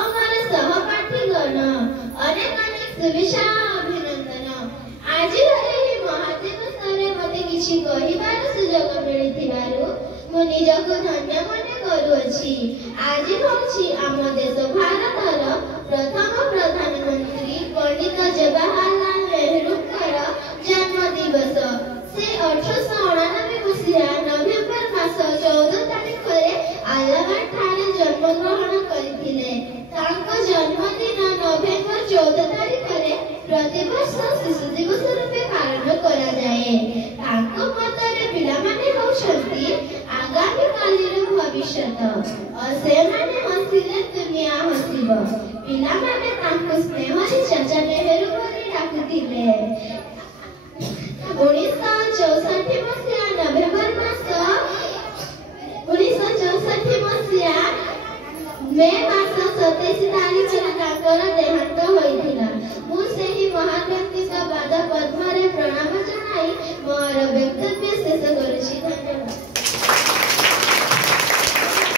अमर सहपाठीगण अनेक अनेक शुभेच्छा अभिनंदन। आज घरे महादेव सरे मते किछि कहिबार सुयोग मिलिथिबारु मु निजको धन्य मने करूअछि। आज होछि आम देश भारतर प्रथम प्रधानमंत्री पंडित जवाहरलाल नेहरूंकर जन्म दिवस। से 1899 मसीहा नवेम्बर मास 14 तारीख आलाबाद ठाणे जन्मग्रहण करथिले। तांको जन्मदिन नवेम्बर 14 तारीख प्रतिवर्ष शिशु दिवस रूपे पालन करा जाए। तांको मतरे पिलामाने होछंती आगामी कालीर भविष्यत और सेमाने हसिले दुनिया हसिब। पिलामाने तांको स्नेहरी चाचा नेहरू बोली डाकुथिले। 1964 मसीहा नवेम्बर मास 1964 मसीहा मे